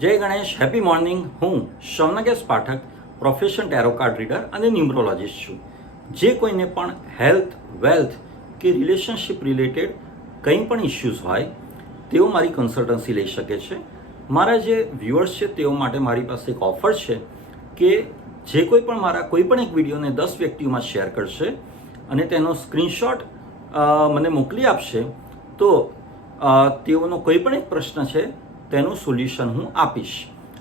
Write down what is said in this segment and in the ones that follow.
જય Ganesh, happy morning. હું Shaunkesh Pathak, profession tarot card reader અને ન્યુમરોલોજીસ્ટ છું. જે કોઈને પણ હેલ્થ, વેલ્થ કે રિલેશનશિપ રિલેટેડ કંઈ પણ ઇશ્યુઝ હોય તેઓ મારી કન્સલ્ટન્સી લઈ શકે છે. મારા જે વ્યુઅર્સ છે તેઓ માટે મારી પાસે એક ઓફર છે કે જે કોઈ પણ મારા કોઈ પણ એક વિડીયોને 10 વ્યક્તિઓમાં શેર કરશે અને તેનો સ્ક્રીનશોટ મને મોકલી આપશે તો તેઓનો કોઈ પણ એક પ્રશ્ન છે તેનું સોલ્યુશન હું આપીશ.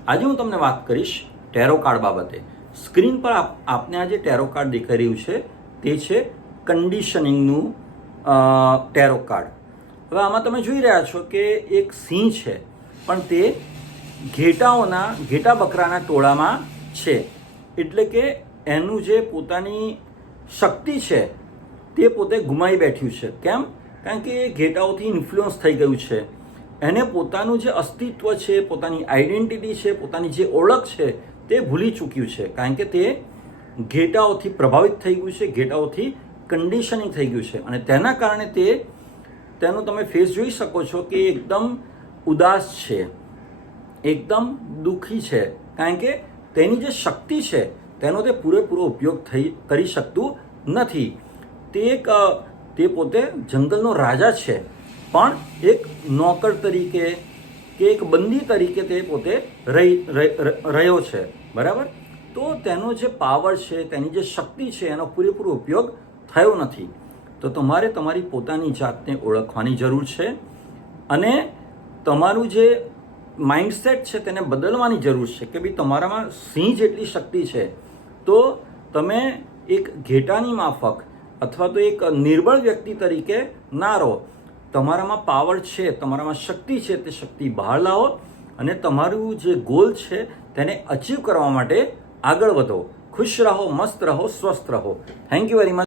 આજે હું તમને વાત કરીશ ટેરો કાર્ડ બાબતે. સ્ક્રીન પર આપને આ જે ટેરો કાર્ડ દેખાઈ રહ્યું છે તે છે કન્ડિશનિંગનું ટેરો કાર્ડ. હવે આમાં તમે જોઈ રહ્યા છો કે એક સિંહ છે, પણ તે ઘેટા બકરાના ટોળામાં છે. એટલે કે એનું જે પોતાની શક્તિ છે તે પોતે ગુમાવી બેઠ્યું છે. કેમ? કારણ કે એ ઘેટાઓથી ઇન્ફ્લુઅન્સ થઈ ગયું છે. એને પોતાનું જે અસ્તિત્વ છે, પોતાની આઈડેન્ટિટી છે, પોતાની જે ઓળખ છે તે ભૂલી ચૂક્યું છે. કારણ કે તે ઘેટાઓથી પ્રભાવિત થઈ ગયું છે, ઘેટાઓથી કન્ડિશનિંગ થઈ ગયું છે. અને તેના કારણે તેનો તમે ફેસ જોઈ શકો છો કે એકદમ ઉદાસ છે, એકદમ દુઃખી છે. કારણ કે તેની જે શક્તિ છે તેનો તે પૂરેપૂરો ઉપયોગ કરી શકતું નથી. તે પોતે જંગલનો રાજા છે, પણ એક નોકર તરીકે કે એક બંદી તરીકે તે પોતે રહ્યો છે. બરાબર? તો તેનો જે પાવર છે, તેની જે શક્તિ છે એનો પૂરેપૂરો ઉપયોગ થયો નથી. તો તમારે તમારી પોતાની જાતને ઓળખવાની જરૂર છે અને તમારું જે માઇન્ડસેટ છે તેને બદલવાની જરૂર છે કે ભાઈ તમારામાં સિંહ જેટલી શક્તિ છે તો તમે એક ઘેટાની માફક અથવા તો એક નિર્બળ વ્યક્તિ તરીકે ના રહો. તમારામાં પાવર છે, તમારામાં શક્તિ છે, તે શક્તિ બહાર લાવો અને તમારું જે ગોલ છે તેને અચીવ કરવા માટે આગળ વધો. ખુશ રહો, મસ્ત રહો, સ્વસ્થ રહો. Thank you very much.